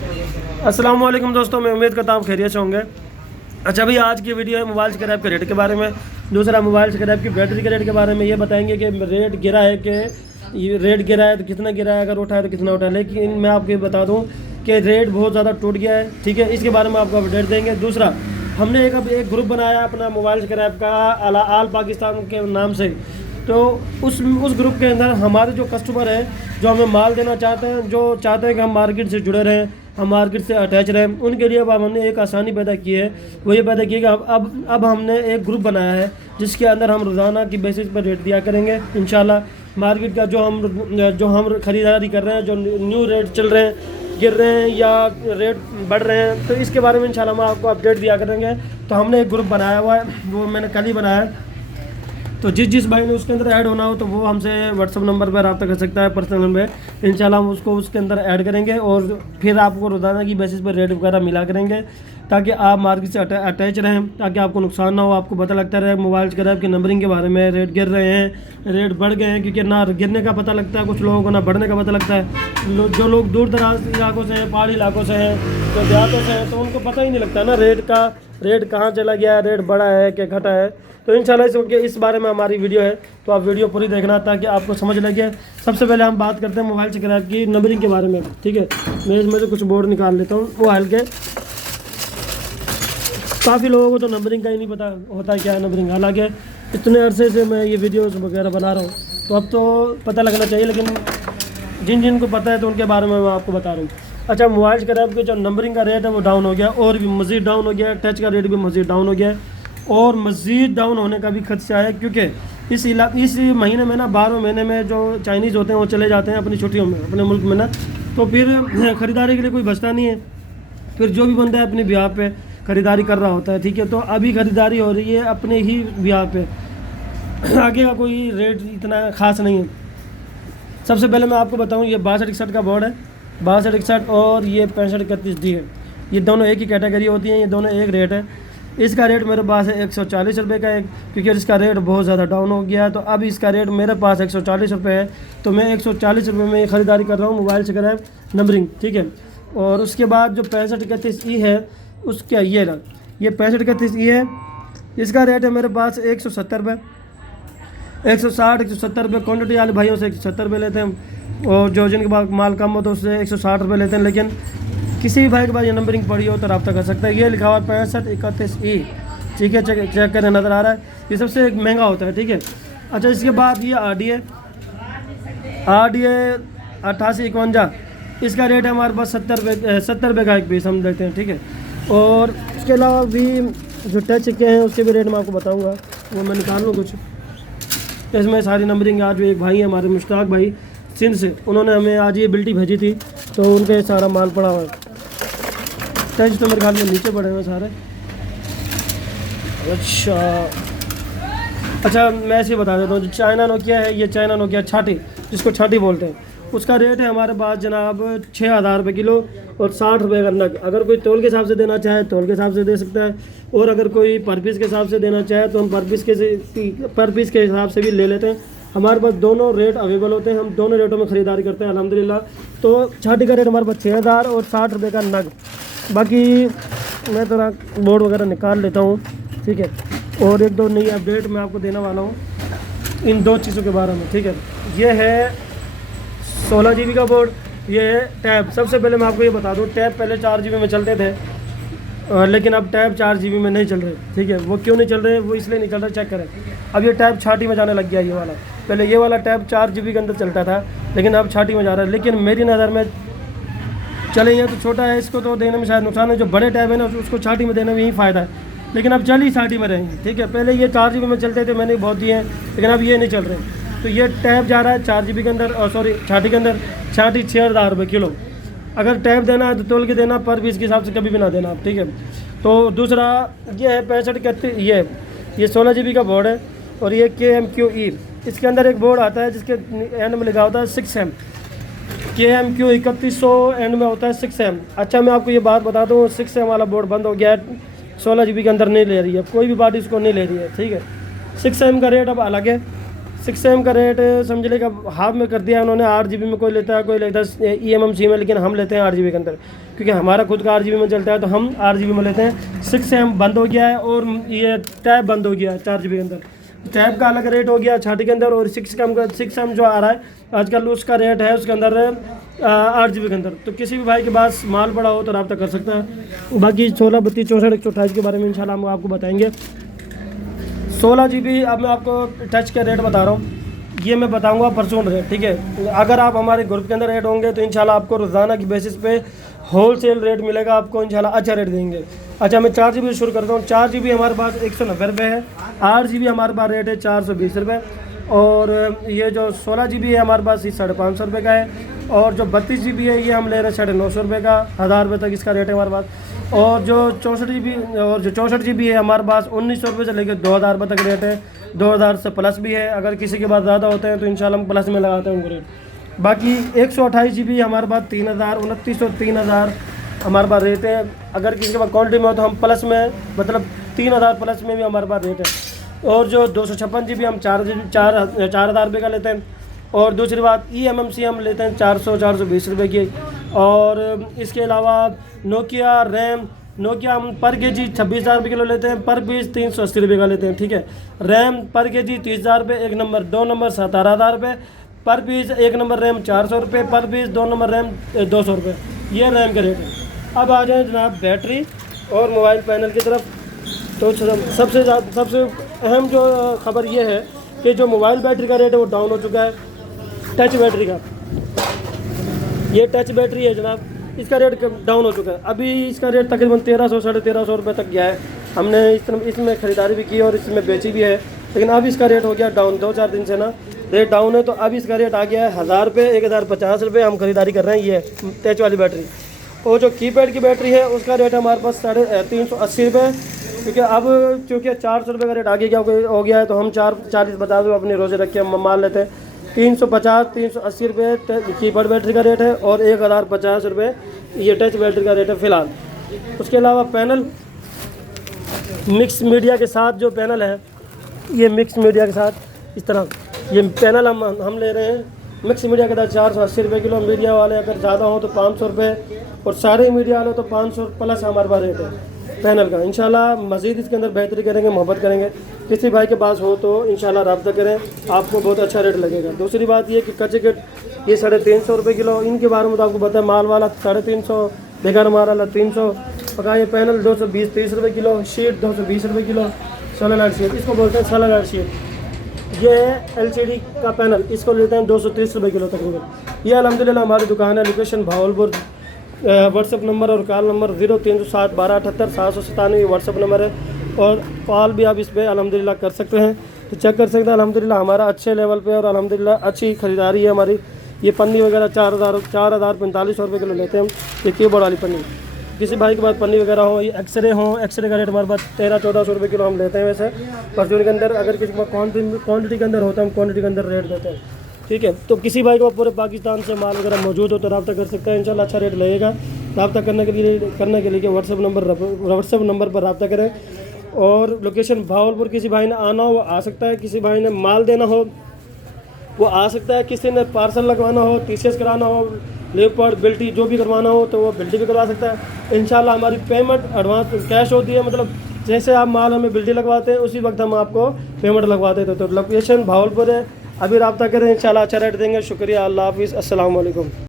अस्सलाम वालेकुम दोस्तों, मैं उम्मीद करता हूँ खैरियत से होंगे। अच्छा भाई, आज की वीडियो है मोबाइल स्क्रैप के रेट के बारे में। दूसरा, मोबाइल स्क्रैप की बैटरी के रेट के बारे में ये बताएंगे कि रेट गिरा है कि ये रेट गिरा है तो कितना गिरा है, अगर उठा है तो कितना उठा है। लेकिन मैं आपको ये बता दूँ कि रेट बहुत ज़्यादा टूट गया है, ठीक है। इसके बारे में आपको अपडेट देंगे। दूसरा, हमने एक ग्रुप बनाया अपना मोबाइल स्क्रैप का आल पाकिस्तान के नाम से। तो उस ग्रुप के अंदर हमारे जो कस्टमर हैं, जो हमें माल देना चाहते हैं, जो चाहते हैं कि हम मार्केट से जुड़े रहें, हम मार्केट से अटैच रहें, उनके लिए अब हमने एक आसानी पैदा की है। वो ये पैदा की है कि अब हमने एक ग्रुप बनाया है जिसके अंदर हम रोज़ाना की बेसिस पर रेट दिया करेंगे इंशाल्लाह। मार्केट का जो हम खरीदारी कर रहे हैं, जो न्यू रेट चल रहे हैं, गिर रहे हैं या रेट बढ़ रहे हैं, तो इसके बारे में इंशाल्लाह हम आपको अपडेट दिया करेंगे। तो हमने एक ग्रुप बनाया हुआ है, वो मैंने कल ही बनाया है। तो जिस भाई ने उसके अंदर ऐड होना हो तो वो हमसे व्हाट्सअप नंबर पर रब्ता कर सकता है, पर्सनल नंबर पे। इंशाल्लाह हम उसको उसके अंदर ऐड करेंगे और फिर आपको रोज़ाना की बेसिस पर रेट वगैरह मिला करेंगे, ताकि आप मार्केट से अटैच रहें, ताकि आपको नुकसान ना हो, आपको पता लगता रहे मोबाइल स्क्रैप की नंबरिंग के बारे में। रेट गिर रहे हैं, रेट बढ़ गए हैं, क्योंकि ना गिरने का पता लगता है कुछ लोगों को, ना बढ़ने का पता लगता है। जो लोग दूर दराज इलाकों से हैं, पहाड़ी इलाकों से हैं, जो देहातों से हैं, तो उनको पता ही नहीं लगता ना रेट कहाँ चला गया है, रेट बढ़ा है कि घटा है। तो इंशाल्लाह इस बारे में हमारी वीडियो है, तो आप वीडियो पूरी देखना ताकि आपको समझ लगे। सबसे पहले हम बात करते हैं मोबाइल स्क्रैप की नंबरिंग के बारे में, ठीक है। मैं इसमें से कुछ बोर्ड निकाल लेता हूँ, वो हल्के। काफ़ी लोगों को तो नंबरिंग का ही नहीं पता होता है क्या है नंबरिंग, हालांकि इतने अरसे से मैं ये वीडियोस वगैरह बना रहा हूँ, तो अब तो पता लगना चाहिए। लेकिन जिनको पता है तो उनके बारे में मैं आपको बता रहा हूँ। अच्छा, मोबाइल स्क्रैप के जो नंबरिंग का रेट है वो डाउन हो गया, और भी मज़ीद डाउन हो गया। टच का रेट भी मज़ीद डाउन हो गया, और मज़ीद डाउन होने का भी खदशा है, क्योंकि इस महीने में ना 12वें महीने में जो चाइनीज़ होते हैं वो चले जाते हैं अपनी छुट्टियों में, अपने मुल्क में ना। तो फिर ख़रीदारी के लिए कोई बचता नहीं है। फिर जो भी बंदा है अपनी ब्याह पे ख़रीदारी कर रहा होता है, ठीक है। तो अभी ख़रीदारी हो रही है अपने ही ब्याह पे, आगे का कोई रेट इतना ख़ास नहीं है। सबसे पहले मैं आपको बताऊँ, ये 6261 का बोर्ड है, 6261, और ये 6531D है। ये दोनों एक ही कैटेगरी होती हैं, ये दोनों एक रेट है। इसका रेट मेरे पास है 140 रुपये का एक, क्योंकि इसका रेट बहुत ज़्यादा डाउन हो गया है। तो अब इसका रेट मेरे पास 140 रुपये है, तो मैं 140 रुपये में ख़रीदारी कर रहा हूँ मोबाइल स्क्रैप नंबरिंग, ठीक है। और उसके बाद जो 6531E है, उसका ये 6531E है, इसका रेट है मेरे पास 170 रुपये, 160 170 रुपये। क्वान्टिटी वाले भाइयों से 170 रुपये लेते हैं, और जो जिनके पास माल कम हो तो उससे 160 रुपये लेते हैं। लेकिन किसी भी भाई के पास ये नंबरिंग पड़ी हो तो रब्ता कर सकता है। ये लिखा हुआ है 6531E, ठीक है। चेक करने नज़र आ रहा है, ये सबसे महंगा होता है, ठीक है। अच्छा, इसके बाद ये RDA 8851, इसका रेट है हमारे पास 70 रुपये का एक पीस हम देते हैं, ठीक है। और उसके अलावा भी जो टच के हैं उसके भी रेट मैं आपको बताऊँगा, वो मैं निकाल लूँ कुछ। इसमें सारी नंबरिंग, आज जो एक भाई है हमारे मुश्ताक भाई सिंध से, उन्होंने हमें आज ये बिल्टी भेजी थी, तो उनके सारा माल पड़ा हुआ है। टच तो मेरे ख्याल में नीचे पड़े हुए सारे। अच्छा, मैं ऐसे बता देता हूँ, जो चाइना नोकिया है, ये चाइना नोकिया छाटी, जिसको छाटी बोलते हैं, उसका रेट है हमारे पास जनाब 6000 रुपये किलो और 60 रुपये का नग। अगर कोई तोल के हिसाब से देना चाहे तोल के हिसाब से दे सकता है, और अगर कोई पर पीस के हिसाब से देना चाहे तो हम पर पीस के हिसाब से भी ले लेते हैं। हमारे पास दोनों रेट अवेलेबल होते हैं, हम दोनों रेटों में ख़रीदारी करते हैं अल्हम्दुलिल्लाह। तो छाटी का रेट हमारे पास 6000 और 60 रुपये का नग। बाकी मैं थोड़ा बोर्ड वगैरह निकाल लेता हूँ, ठीक है। और एक दो नई अपडेट मैं आपको देने वाला हूँ इन दो चीज़ों के बारे में, ठीक है। ये है 16 GB का बोर्ड, ये है टैब। सबसे पहले मैं आपको ये बता दूँ, टैब पहले 4 GB में चलते थे, लेकिन अब टैब 4 GB में नहीं चल रहे, ठीक है। वो क्यों नहीं चल रहे, वो इसलिए नहीं चल रहे, चेक करें। अब ये टैब छाटी में जाने लग गया, ये वाला। पहले ये वाला टैब 4 GB के अंदर चलता था, लेकिन अब छाटी में जा रहा है। लेकिन मेरी नज़र में चले ये तो छोटा है, इसको तो देने में शायद नुकसान है। जो बड़े टैब है ना, उसको छाटी में देने में यही फ़ायदा है, लेकिन अब चल ही छाटी में रहेंगे, ठीक है। पहले ये 4 GB में चलते थे, मैंने बहुत दिए हैं, लेकिन अब ये नहीं चल रहे। तो ये टैब जा रहा है 4 GB के अंदर, और सॉरी छाटी के अंदर। छाटी 6000 रुपये किलो। अगर टैब देना है तो तोल के देना, पर पीस के हिसाब से कभी भी ना देना आप, ठीक है। तो दूसरा ये है 6531, ये 16 GB का बोर्ड है, और ये KMQE। इसके अंदर एक बोर्ड आता है जिसके एंड में लिखा होता है 6M, KMQ 3100 एंड में होता है 6M। अच्छा, मैं आपको ये बात बता दूँ, 6M वाला बोर्ड बंद हो गया है, 16 GB के अंदर नहीं ले रही है, कोई भी पार्टी इसको नहीं ले रही है, ठीक है। 6M का रेट अब अलग है, 6M का रेट समझ लेगा हाफ में कर दिया उन्होंने। 8 GB में कोई लेता है, कोई लेता है eMMC में, लेकिन हम लेते हैं 8 GB के अंदर, क्योंकि हमारा खुद का 8 GB में चलता है तो हम 8 GB में लेते हैं। 6M बंद हो गया है और ये टैब बंद हो गया है 4 GB के अंदर। टैब का अलग रेट हो गया 60 के अंदर, और 6M जो आ रहा है आजकल उसका रेट है उसके अंदर 8 GB के अंदर। तो किसी भी भाई के पास माल पड़ा हो तो रब्ता कर सकता है। बाकी 16, 32, 64, 128 के बारे में इंशाल्लाह हम आपको बताएंगे। 16 GB अब मैं आपको टच के रेट बता रहा हूँ, ये मैं बताऊंगा परचून रेट, ठीक है। अगर आप हमारे ग्रुप के अंदर ऐड होंगे तो इंशाल्लाह आपको रोज़ाना की बेसिस पे होलसेल रेट मिलेगा, आपको इंशाल्लाह अच्छा रेट देंगे। अच्छा, मैं 4 GB शुरू करता हूँ। 4 GB हमारे पास 190 रुपये है। 8 GB हमारे पास रेट है 420 रुपये, और ये जो 16 GB है हमारे पास ये 550 रुपये का है, और जो 32 GB है ये हम ले रहे हैं 950 रुपये का, 1000 रुपये तक इसका रेट है हमारे पास। और जो 64 GB है हमारे पास 1900 रुपये से लेकर 2000 रुपये तक रेट है, 2000 से प्लस भी है। अगर किसी के पास ज़्यादा होते हैं तो इंशाल्लाह हम प्लस में लगाते हैं उनको रेट। बाकी 128 GB हमारे पास 3000, 2900, 3000 हमारे पास रेट है। अगर किसी के पास क्वालिटी में हो तो हम प्लस में, मतलब 3000 प्लस में भी हमारे पास रेट है। और जो 256 GB हम 4000 रुपये का लेते हैं। और दूसरी बात eMMC हम लेते हैं 420 रुपये की। और इसके अलावा नोकिया रैम, नोकिया हम पर केजी 26,000 रुपये किलो लेते हैं, पर पीस 380 रुपये का लेते हैं, ठीक है। रैम पर केजी 30,000 रुपये, 1 नंबर 2 नंबर 17,000 रुपये पर पीस, 1 नंबर रैम 400 रुपये पर पीस, 2 नंबर रैम 200 रुपये, ये रैम का रेट है। अब आ जाए जनाब बैटरी और मोबाइल पैनल की तरफ। तो सबसे अहम जो खबर ये है कि जो मोबाइल बैटरी का रेट है वो डाउन हो चुका है। टच बैटरी का, ये टच बैटरी है जनाब, इसका रेट डाउन हो चुका है। अभी इसका रेट तकरीबन 1300, 1350 रुपये तक गया है। हमने इसमें ख़रीदारी भी की और इसमें बेची भी है, लेकिन अब इसका रेट हो गया डाउन। 2-4 दिन से ना रेट डाउन है, तो अब इसका रेट आ गया है 1000 रुपये, 1050 रुपये हम खरीदारी कर रहे हैं। ये टच वाली बैटरी। और जो कीपैड की बैटरी है उसका रेट हमारे पास 380 रुपये, क्योंकि अब चूँकि 400 रुपये का रेट आगे क्या हो गया है, तो हम 440 बता दो अपने रोज़े रख के हम मान लेते हैं। 350, 380 रुपये कीपैड बैटरी का रेट है, और 1050 रुपये ये टच बैटरी का रेट है फ़िलहाल। उसके अलावा पैनल मिक्स मीडिया के साथ जो पैनल है, ये मिक्स मीडिया के साथ इस तरह ये पैनल हम ले रहे हैं मिक्स मीडिया के साथ 480 रुपये किलो। मीडिया वाले अगर ज़्यादा हो तो 500 रुपये, और सारे मीडिया वाले तो 500 प्लस हमारे पास रेट है पैनल का। इंशाल्लाह मज़ीद इसके अंदर बेहतरी करेंगे, मोहब्बत करेंगे। किसी भाई के पास हो तो इंशाल्लाह रब्ता करें, आपको बहुत अच्छा रेट लगेगा। दूसरी बात ये कि कच्चे कट ये 350 रुपये किलो, इनके बारे में तो आपको पता है। माल वाला 350, बेकार माल वाला 300 पका। ये पैनल 220-30 रुपये किलो। शीट 220 रुपये किलो। सोलर शीट, इसको बोलते हैं सोलर शीट। ये है LCD का पैनल, इसको लेते हैं 230 रुपये किलो तकरीबन। ये अल्हम्दुलिल्लाह हमारी दुकान है, लोकेशन भावलपुर। व्हाट्सअप नंबर और कॉल नंबर 0307 1278 797 व्हाट्सअप नंबर है, और कॉल भी आप इस पर अल्हम्दुलिल्लाह कर सकते हैं। तो चेक कर सकते हैं अल्हम्दुलिल्लाह हमारा अच्छे लेवल पे, और अल्हम्दुलिल्लाह अच्छी ख़रीदारी है हमारी। ये पन्नी वगैरह 4,045 रुपये किलो लेते हैं हम, ये कीबोर्ड वाली पन्नी। किसी भाई के पास पन्नी वगैरह हो, ये एक्सरे हो, एक्सरे का रेट हमारे पास 1300-1400 रुपये किलो हम लेते हैं वैसे परचून के अंदर। अगर किसी के पास क्वान्टिटी के अंदर होता है हम क्वान्टिटी के अंदर रेट देते हैं, ठीक है। तो किसी भाई को पूरे पाकिस्तान से माल वगैरह मौजूद हो तो रब्ता कर सकता है, इंशाल्लाह अच्छा रेट लगेगा। रब्ता करने के लिए व्हाट्सअप नंबर पर रब्ता करें। और लोकेशन भावलपुर, किसी भाई ने आना हो वो आ सकता है, किसी भाई ने माल देना हो वो आ सकता है, किसी ने पार्सल लगवाना हो, TCS कराना हो, लेपर्ड बिल्टी जो भी करवाना हो तो वो बिल्टी भी करवा सकता है। इंशाल्लाह हमारी पेमेंट एडवांस कैश होती है, मतलब जैसे आप माल हमें बिल्टी लगवाते हैं उसी वक्त हम आपको पेमेंट लगवा देते हैं। तो लोकेशन भावलपुर है, अभी रब्ता करें, इंशाल्लाह अच्छा रेट देंगे। शुक्रिया, अल्लाह हाफिज़, अस्सलाम वालेकुम।